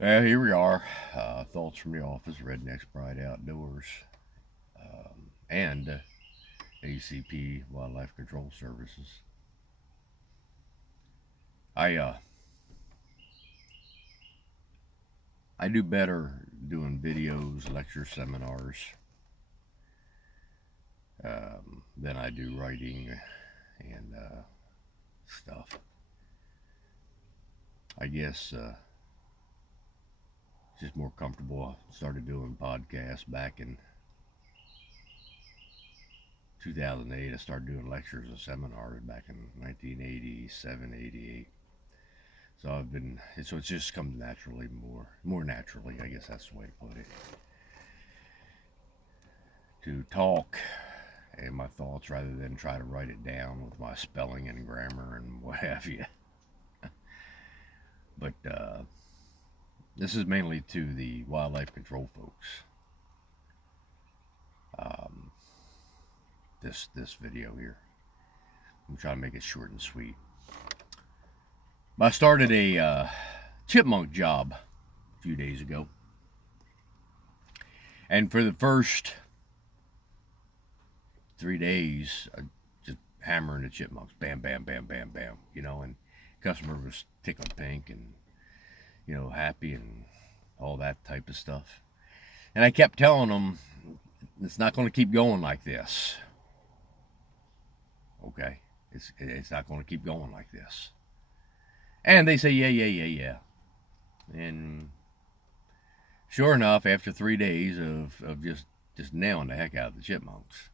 Well, here we are. Thoughts from the office, Rednecks Pride Outdoors, and ACP Wildlife Control Services. I uh, I do better doing videos, lecture seminars, than I do writing and stuff. I guess just more comfortable. I started doing podcasts back in 2008. I started doing lectures and seminars back in 1987, 88. So it's just come naturally, more naturally, I guess that's the way to put it, to talk and my thoughts rather than try to write it down with my spelling and grammar and what have you. But this is mainly to the wildlife control folks. Um, this video here, I'm trying to make it short and sweet. I started a chipmunk job a few days ago, and for the first 3 days, I just hammering the chipmunks, bam, bam, bam, bam, bam, and customer was tickled pink and happy and all that type of stuff. And I kept telling them it's not going to keep going like this. Okay, it's not going to keep going like this. And they say yeah, yeah, yeah, yeah. And sure enough, after 3 days of just nailing the heck out of the chipmunks,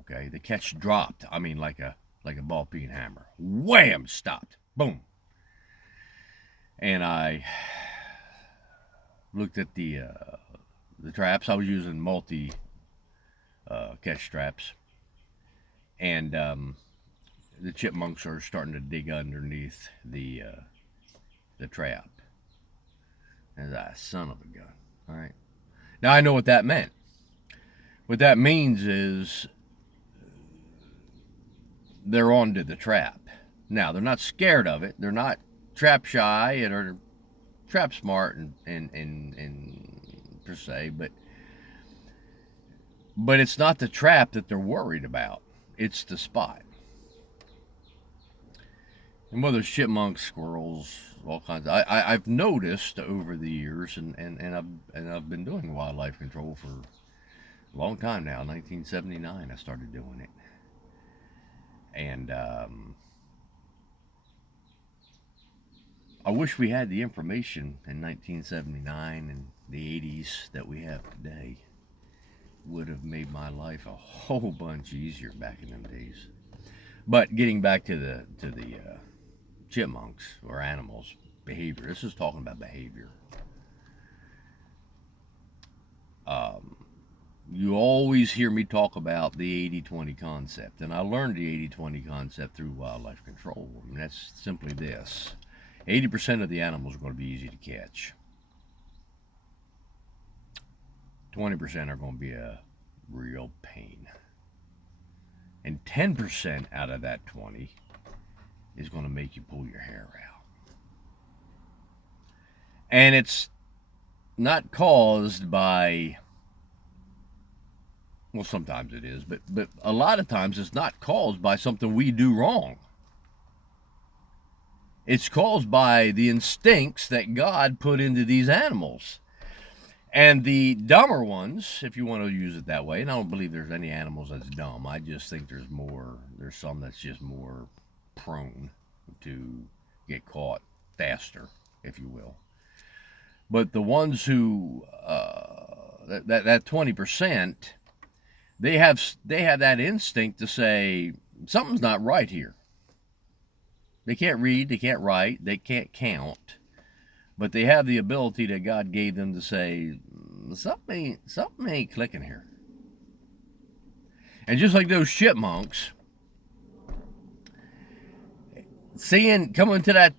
okay, the catch dropped. I mean, like a ball peen hammer. Wham! Stopped. Boom. And I looked at the traps. I was using multi catch traps, and the chipmunks are starting to dig underneath the trap. And that son of a gun. All right. Now I know what that meant. What that means is they're onto the trap. Now they're not scared of it. They're not trap shy or trap smart and per se, but it's not the trap that they're worried about. It's the spot. And whether it's chipmunks, squirrels, all kinds. I've noticed over the years, and I've been doing wildlife control for a long time now. 1979, I started doing it, and I wish we had the information in 1979 and the 80s that we have today. Would have made my life a whole bunch easier back in them days. But getting back to the chipmunks or animals behavior. This is talking about behavior. Um, you always hear me talk about the 80-20 concept, and I learned the 80-20 concept through wildlife control, and that's simply this: 80% of the animals are going to be easy to catch. 20% are going to be a real pain. And 10% out of that 20 is going to make you pull your hair out. And it's not caused by, well, sometimes it is, but a lot of times it's not caused by something we do wrong. It's caused by the instincts that God put into these animals. And the dumber ones, if you want to use it that way, and I don't believe there's any animals that's dumb. I just think there's some that's just more prone to get caught faster, if you will. But the ones who that 20%, they have that instinct to say something's not right here. They can't read, they can't write, they can't count, but they have the ability that God gave them to say something ain't clicking here. And just like those chipmunks, coming to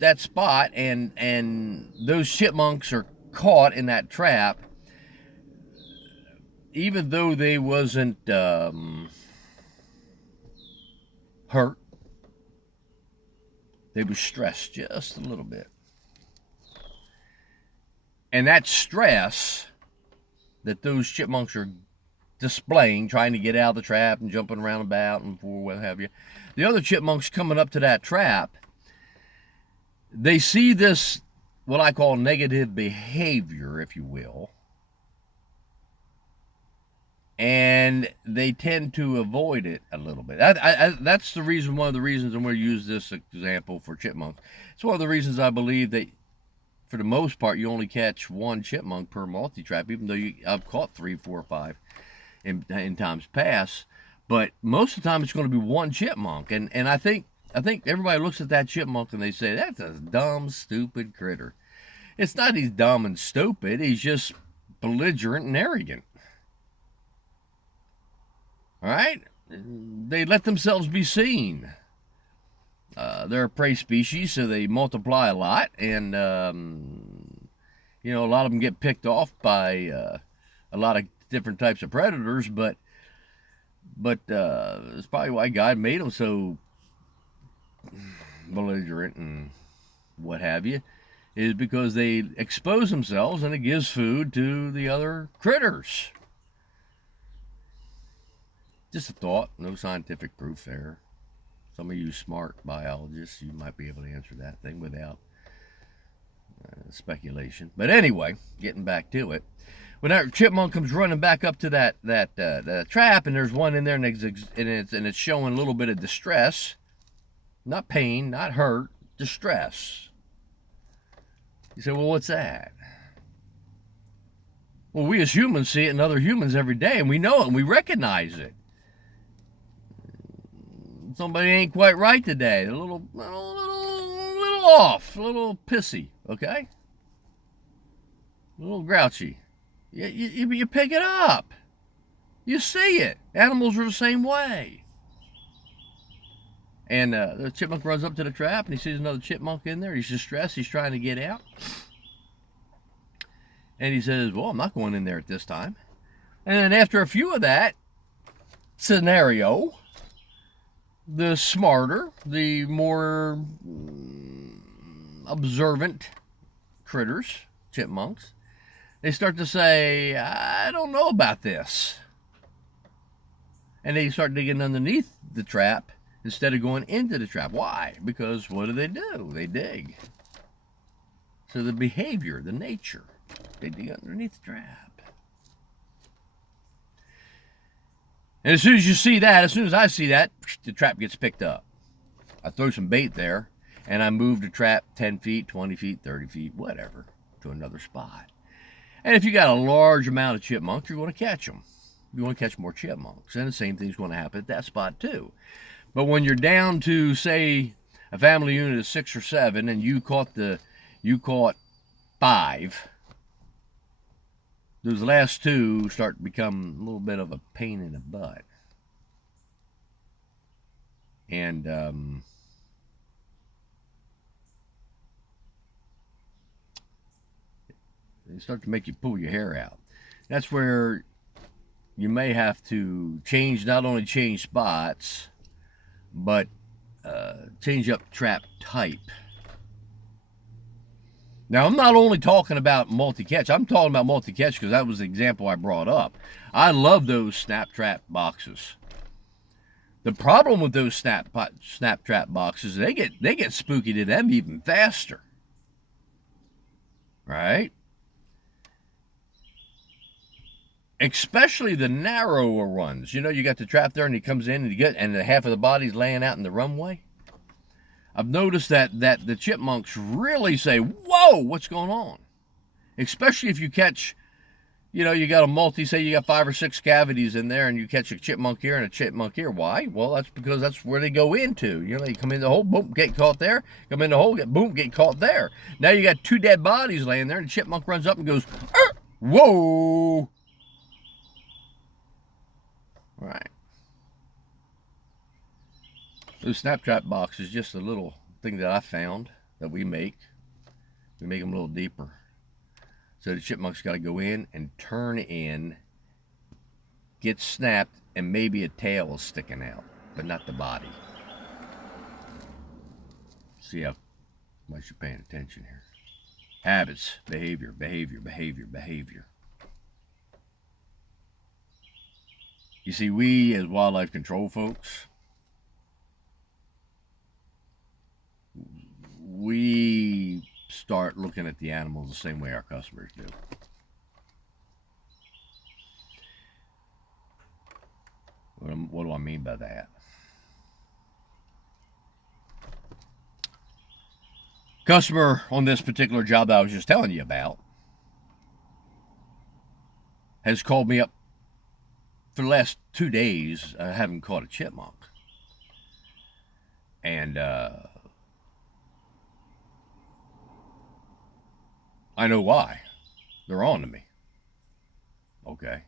that spot, and those chipmunks are caught in that trap, even though they wasn't hurt, they was stressed just a little bit. And that stress that those chipmunks are displaying, trying to get out of the trap and jumping around about and for what have you, the other chipmunks coming up to that trap, they see this, what I call negative behavior, if you will, and they tend to avoid it a little bit. That's the reason, one of the reasons I'm going to use this example for chipmunks. It's one of the reasons I believe that for the most part you only catch one chipmunk per multi-trap, even though I've caught 3, 4, 5 in times past. But most of the time it's going to be one chipmunk. And I think everybody looks at that chipmunk and they say, that's a dumb, stupid critter. It's not he's dumb and stupid. He's just belligerent and arrogant. All right? They let themselves be seen. They're a prey species, so they multiply a lot. And, you know, a lot of them get picked off by a lot of different types of predators. But it's probably why God made them so belligerent and what have you, is because they expose themselves and it gives food to the other critters. Just a thought, no scientific proof there. Some of you smart biologists, you might be able to answer that thing without speculation. But anyway, getting back to it, when that chipmunk comes running back up to that trap, and there's one in there, and it's showing a little bit of distress, not pain, not hurt, distress. You say, well, what's that? Well, we as humans see it in other humans every day, and we know it, and we recognize it. Somebody ain't quite right today. A little off, a little pissy, okay? A little grouchy. You pick it up. You see it. Animals are the same way. And the chipmunk runs up to the trap and he sees another chipmunk in there. He's distressed. He's trying to get out. And he says, well, I'm not going in there at this time. And then after a few of that scenario, the smarter, the more observant critters, chipmunks, they start to say, I don't know about this. And they start digging underneath the trap instead of going into the trap. Why? Because what do? They dig. So the behavior, the nature, they dig underneath the trap. And as soon as you see that, as soon as I see that, the trap gets picked up. I throw some bait there, and I move the trap 10 feet, 20 feet, 30 feet, whatever, to another spot. And if you got a large amount of chipmunks, you're going to catch them. You want to catch more chipmunks. And the same thing's going to happen at that spot, too. But when you're down to, say, a family unit of 6 or 7, and you caught 5, those last 2 start to become a little bit of a pain in the butt. And they start to make you pull your hair out. That's where you may have to not only change spots, but change up trap type. Now, I'm not only talking about multi-catch. I'm talking about multi-catch because that was the example I brought up. I love those snap trap boxes. The problem with those snap trap boxes, they get spooky to them even faster. Right? Especially the narrower ones. You know, you got the trap there and he comes in and the half of the body's laying out in the runway. I've noticed that the chipmunks really say, whoa, what's going on? Especially if you catch, you know, you got say you got 5 or 6 cavities in there and you catch a chipmunk here and a chipmunk here. Why? Well, that's because that's where they go into. You know, they come in the hole, boom, get caught there. Come in the hole, get caught there. Now you got 2 dead bodies laying there and the chipmunk runs up and goes, whoa. All right. Those snap trap box is just a little thing that I found that we make. We make them a little deeper. So the chipmunk's got to go in and turn in, get snapped, and maybe a tail is sticking out, but not the body. See how much you're paying attention here. Habits, behavior, behavior, behavior, behavior. You see, we as wildlife control folks, we start looking at the animals the same way our customers do. What do I mean by that? Customer on this particular job that I was just telling you about has called me up for the last 2 days. I haven't caught a chipmunk. And I know why. They're on to me. Okay.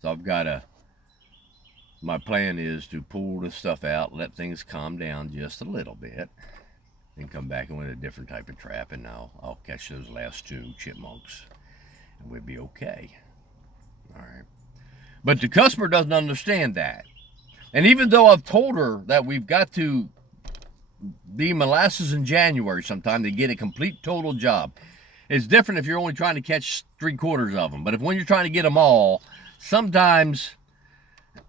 So my plan is to pull the stuff out, let things calm down just a little bit, then come back in with a different type of trap, and I'll catch those last 2 chipmunks, and we'll be okay. All right. But the customer doesn't understand that. And even though I've told her that we've got to be molasses in January sometime to get a complete total job, it's different if you're only trying to catch 3/4 of them. But when you're trying to get them all, sometimes,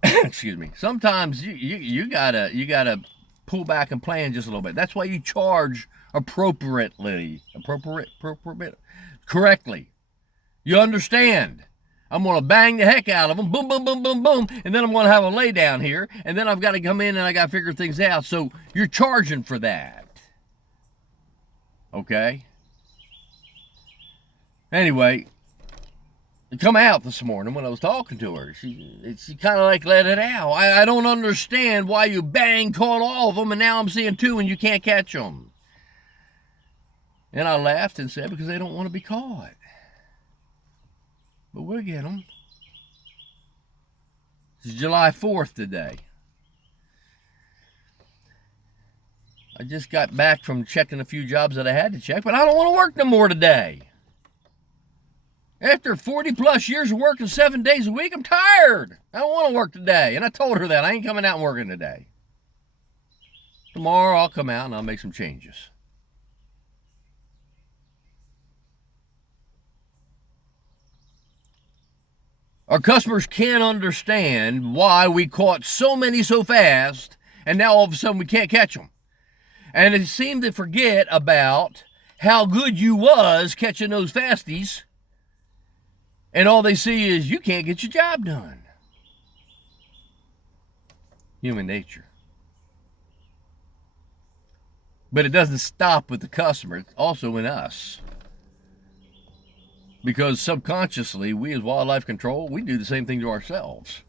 excuse me, sometimes you gotta pull back and plan just a little bit. That's why you charge appropriately, correctly. You understand? I'm going to bang the heck out of them, boom, boom, boom, boom, boom, and then I'm going to have a lay down here, and then I've got to come in and I got to figure things out. So you're charging for that. Okay? Anyway, it come out this morning when I was talking to her. She kind of like let it out. I don't understand why you caught all of them, and now I'm seeing 2 and you can't catch them. And I laughed and said, because they don't want to be caught. But we'll get them. It's July 4th today. I just got back from checking a few jobs that I had to check, but I don't want to work no more today. After 40 plus years of working 7 days a week, I'm tired. I don't want to work today. And I told her that. I ain't coming out and working today. Tomorrow I'll come out and I'll make some changes. Our customers can't understand why we caught so many so fast, and now all of a sudden we can't catch them. And they seem to forget about how good you was catching those fasties, and all they see is you can't get your job done. Human nature. But it doesn't stop with the customer, it's also in us. Because subconsciously, we as wildlife control, we do the same thing to ourselves.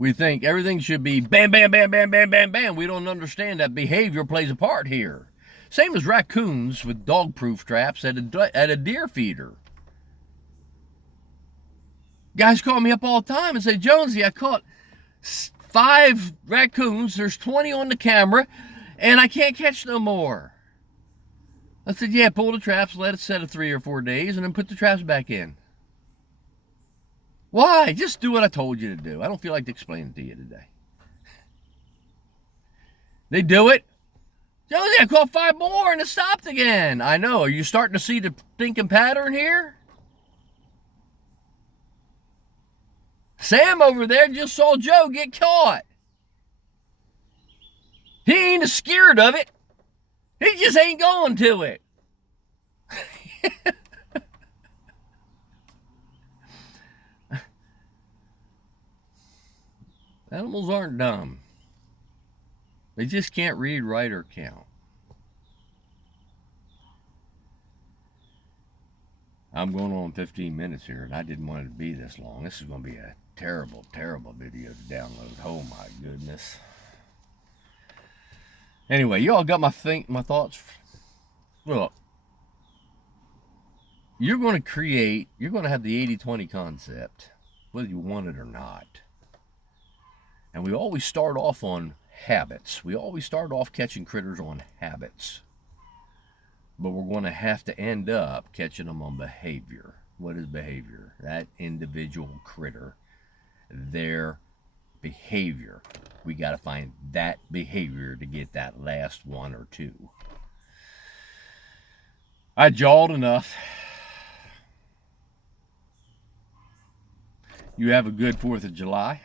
We think everything should be bam, bam, bam, bam, bam, bam, bam. We don't understand that behavior plays a part here. Same as raccoons with dog-proof traps at a deer feeder. Guys call me up all the time and say, Jonesy, I caught 5 raccoons. There's 20 on the camera, and I can't catch no more. I said, yeah, pull the traps, let it set of 3 or 4 days, and then put the traps back in. Why? Just do what I told you to do. I don't feel like explaining it to you today. They do it. Jonesy, I caught 5 more, and it stopped again. I know. Are you starting to see the thinking pattern here? Sam over there just saw Joe get caught. He ain't scared of it. He just ain't going to it. Animals aren't dumb. They just can't read, write, or count. I'm going on 15 minutes here, and I didn't want it to be this long. This is going to be a terrible, terrible video to download. Oh, my goodness. Anyway, you all got my thoughts? Look, you're going to have the 80-20 concept, whether you want it or not. And we always start off on habits. We always start off catching critters on habits. But we're going to have to end up catching them on behavior. What is behavior? That individual critter, their behavior. We got to find that behavior to get that last 1 or 2. I jawed enough. You have a good 4th of July.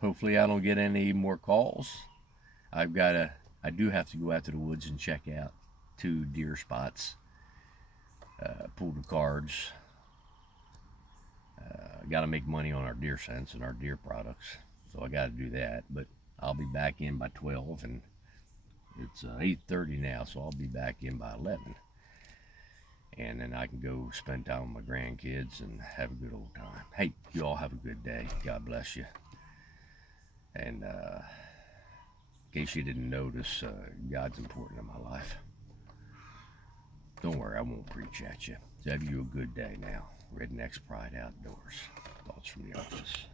Hopefully I don't get any more calls. I do have to go out to the woods and check out 2 deer spots. Pull the cards. Got to make money on our deer scents and our deer products. So I got to do that. But I'll be back in by 12, and it's 8:30 now, so I'll be back in by 11. And then I can go spend time with my grandkids and have a good old time. Hey, you all have a good day. God bless you. And in case you didn't notice, God's important in my life. Don't worry, I won't preach at you. So have you a good day now. Redneck's Pride Outdoors. Thoughts from the office.